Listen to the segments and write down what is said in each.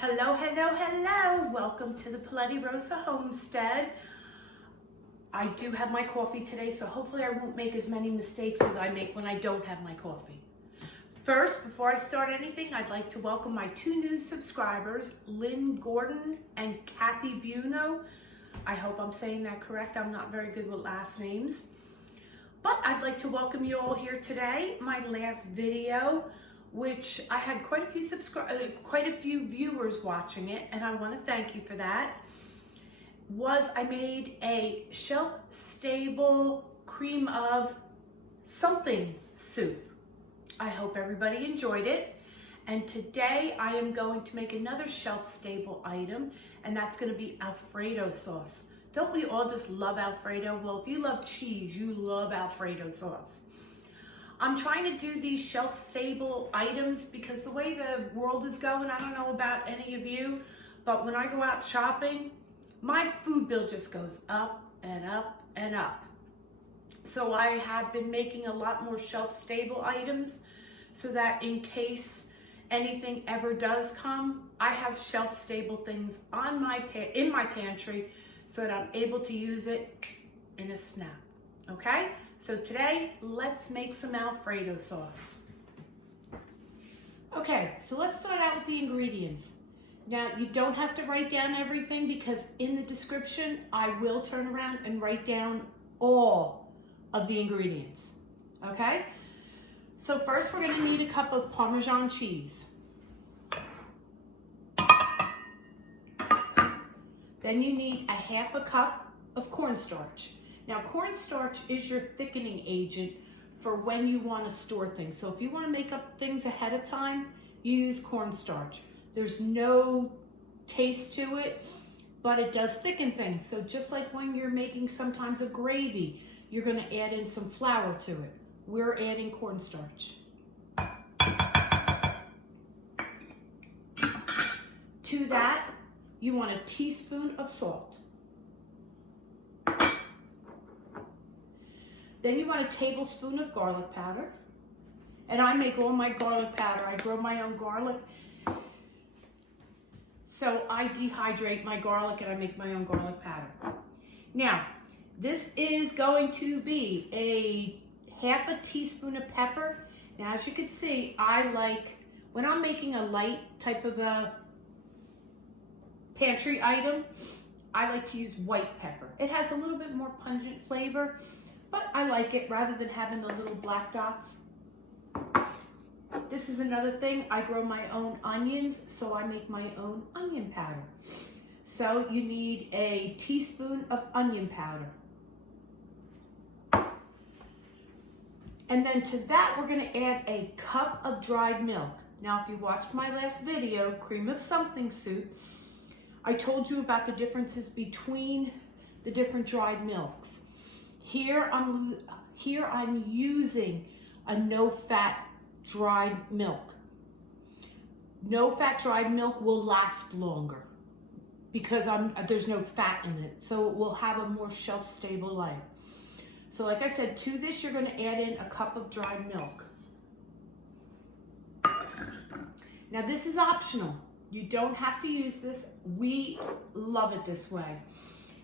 Hello, hello, hello. Welcome to the Bloody Rosa Homestead. I do have my coffee today, so hopefully I won't make as many mistakes as I make when I don't have my coffee. First, before I start anything, I'd like to welcome my two new subscribers, Lynn Gordon and Kathy Buno. I hope I'm saying that correct. I'm not very good with last names. But I'd like to welcome you all here today. My last video, which I had quite a few viewers watching it, and I want to thank you for that, was I made a shelf-stable cream of something soup. I hope everybody enjoyed it. And today I am going to make another shelf-stable item, and that's going to be Alfredo sauce. Don't we all just love Alfredo? Well, if you love cheese, you love Alfredo sauce. I'm trying to do these shelf-stable items because the way the world is going, I don't know about any of you, but when I go out shopping, my food bill just goes up and up and up. So I have been making a lot more shelf-stable items so that in case anything ever does come, I have shelf-stable things on in my pantry so that I'm able to use it in a snap, okay? So today, let's make some Alfredo sauce. Okay, so let's start out with the ingredients. Now, you don't have to write down everything because in the description, I will turn around and write down all of the ingredients, okay? So first, we're gonna need a cup of Parmesan cheese. Then you need a half a cup of cornstarch. Now, cornstarch is your thickening agent for when you want to store things. So if you want to make up things ahead of time, you use cornstarch. There's no taste to it, but it does thicken things. So just like when you're making sometimes a gravy, you're going to add in some flour to it. We're adding cornstarch. To that, you want a teaspoon of salt. Then you want a tablespoon of garlic powder. And I make all my garlic powder. I grow my own garlic. So I dehydrate my garlic and I make my own garlic powder. Now, this is going to be a half a teaspoon of pepper. Now, as you can see, when I'm making a light type of a pantry item, I like to use white pepper. It has a little bit more pungent flavor, but I like it rather than having the little black dots. This is another thing. I grow my own onions, so I make my own onion powder. So you need a teaspoon of onion powder. And then to that, we're gonna add a cup of dried milk. Now, if you watched my last video, cream of something soup, I told you about the differences between the different dried milks. Here I'm using a no-fat dried milk. No-fat dried milk will last longer because there's no fat in it, so it will have a more shelf-stable life. So like I said, to this you're going to add in a cup of dried milk. Now this is optional. You don't have to use this. We love it this way.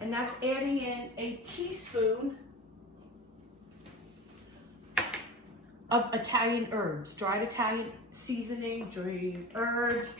And that's adding in a teaspoon of Italian herbs, dried Italian seasoning, dried herbs.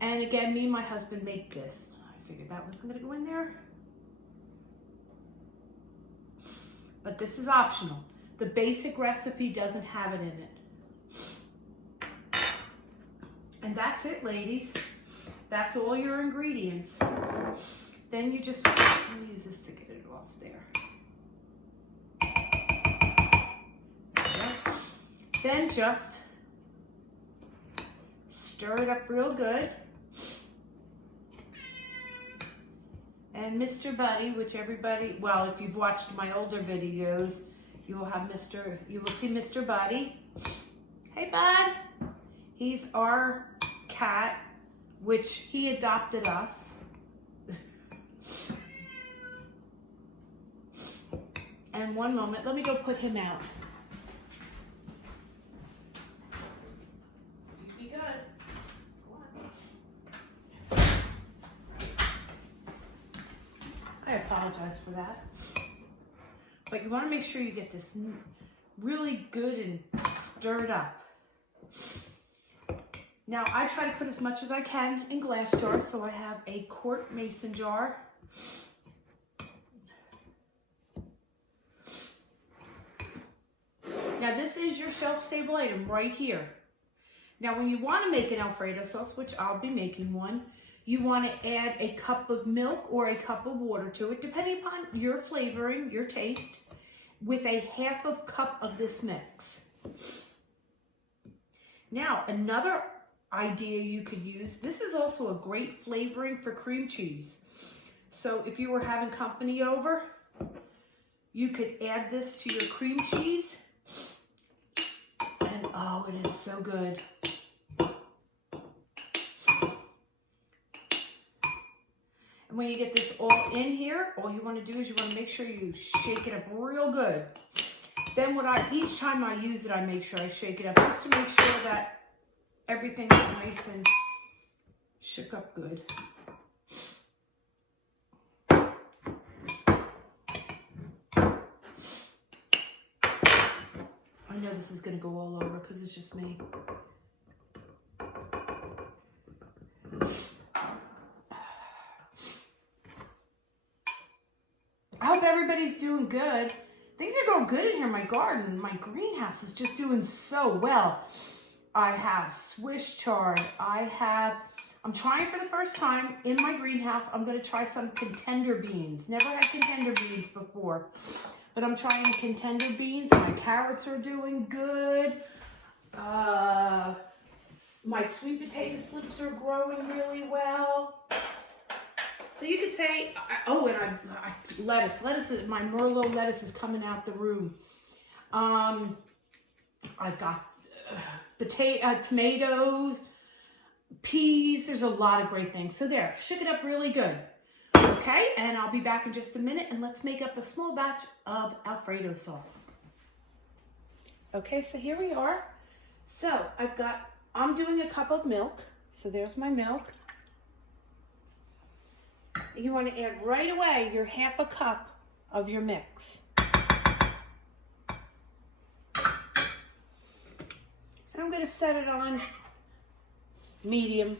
And again, me and my husband make this. I figured that wasn't gonna go in there. But this is optional. The basic recipe doesn't have it in it. And that's it, ladies. That's all your ingredients. Then you just, let me use this to get it off there. Then just stir it up real good. And Mr. Buddy, which everybody, well, if you've watched my older videos, you will see Mr. Buddy. Hey, Bud. He's our cat, which he adopted us. And one moment, let me go put him out. Be good. Go on. apologize for that. But you want to make sure you get this really good and stirred up. Now I try to put as much as I can in glass jars, so I have a quart mason jar. Now this is your shelf-stable item right here. Now when you want to make an Alfredo sauce, which I'll be making one, you want to add a cup of milk or a cup of water to it, depending upon your flavoring, your taste, with a half of cup of this mix. Now another idea you could use, this is also a great flavoring for cream cheese. So if you were having company over, you could add this to your cream cheese. And oh, it is so good. And when you get this all in here, all you want to do is you want to make sure you shake it up real good. Then each time I use it, I make sure I shake it up just to make sure that everything is nice and shook up good. I know this is going to go all over because it's just me. I hope everybody's doing good. Things are going good in here. My garden, my greenhouse is just doing so well. I have Swiss chard. I'm trying for the first time in my greenhouse, I'm going to try some contender beans. Never had contender beans before, but I'm trying contender beans. My carrots are doing good. My sweet potato slips are growing really well. So you could say, oh, and lettuce, my Merlot lettuce is coming out the room. I've got tomatoes, peas. There's a lot of great things. So there, shook it up really good. Okay, and I'll be back in just a minute, and let's make up a small batch of Alfredo sauce. Okay, so here we are. So I'm doing a cup of milk. So there's my milk. You want to add right away your half a cup of your mix. And I'm going to set it on medium.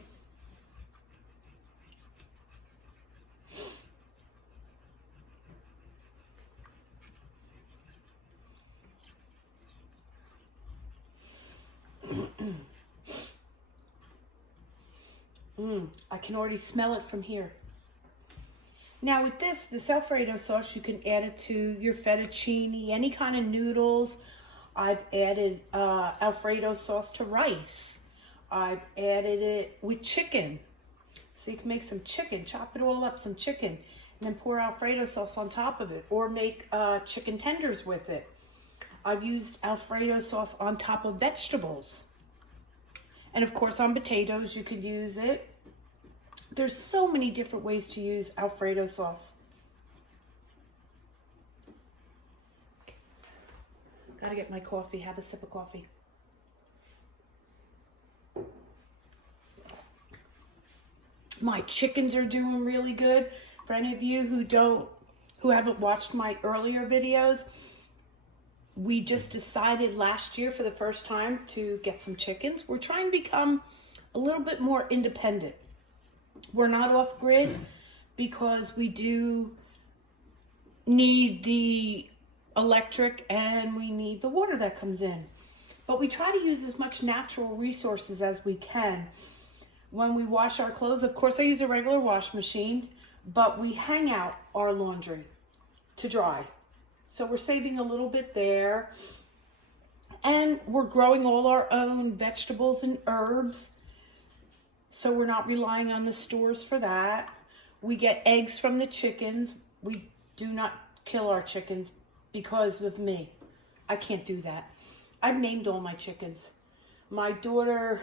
I can already smell it from here. Now with this Alfredo sauce, you can add it to your fettuccine, any kind of noodles. I've added Alfredo sauce to rice. I've added it with chicken. So you can make some chicken, chop it all up, some chicken, and then pour Alfredo sauce on top of it, or make chicken tenders with it. I've used Alfredo sauce on top of vegetables. And of course on potatoes, you could use it. There's so many different ways to use Alfredo sauce. Gotta get my coffee, have a sip of coffee. My chickens are doing really good. For any of you who haven't watched my earlier videos, we just decided last year for the first time to get some chickens. We're trying to become a little bit more independent. We're not off grid because we do need the electric and we need the water that comes in. But we try to use as much natural resources as we can. When we wash our clothes, of course I use a regular wash machine, but we hang out our laundry to dry. So we're saving a little bit there. And we're growing all our own vegetables and herbs. So we're not relying on the stores for that. We get eggs from the chickens. We do not kill our chickens because of me. I can't do that. I've named all my chickens. My daughter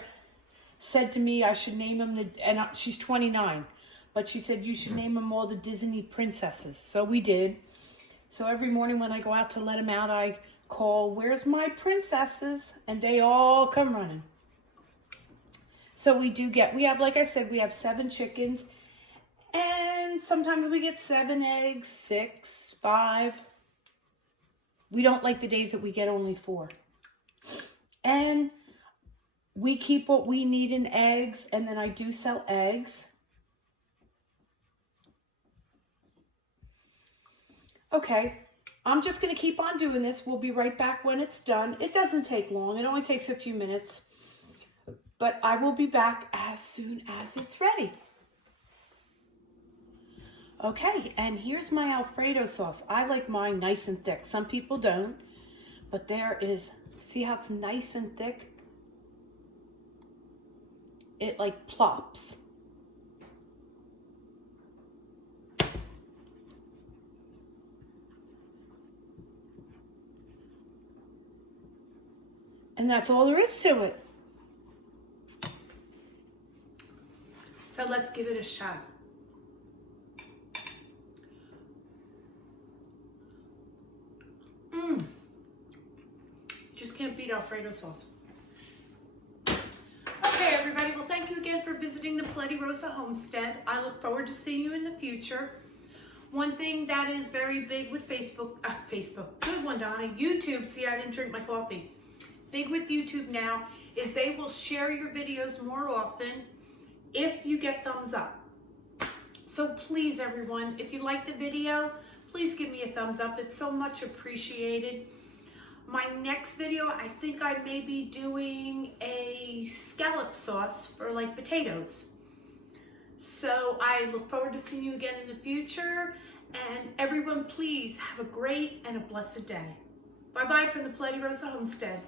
said to me I should name them, and she's 29, but she said you should name them all the Disney princesses. So we did. So every morning when I go out to let them out, I call, "Where's my princesses?" And they all come running. So we have, like I said, we have 7 chickens, and and sometimes we get 7 eggs, 6, 5. We don't like the days that we get only 4. And we keep what we need in eggs, and then I do sell eggs. Okay, I'm just going to keep on doing this. We'll be right back when it's done. It doesn't take long. It only takes a few minutes. But I will be back as soon as it's ready. Okay, and here's my Alfredo sauce. I like mine nice and thick. Some people don't, but there is, see how it's nice and thick? It like plops. And that's all there is to it. So let's give it a shot. Just can't beat Alfredo sauce. Okay, everybody. Well, thank you again for visiting the Paletti Rosa Homestead. I look forward to seeing you in the future. One thing that is very big with Facebook, good one, Donna, YouTube, see, I didn't drink my coffee. Big with YouTube now is they will share your videos more often if you get thumbs up. So please, everyone, if you like the video, please give me a thumbs up. It's so much appreciated. My next video, I think I may be doing a scallop sauce for like potatoes. So I look forward to seeing you again in the future. And everyone, please have a great and a blessed day. Bye-bye from the Paletti Rosa Homestead.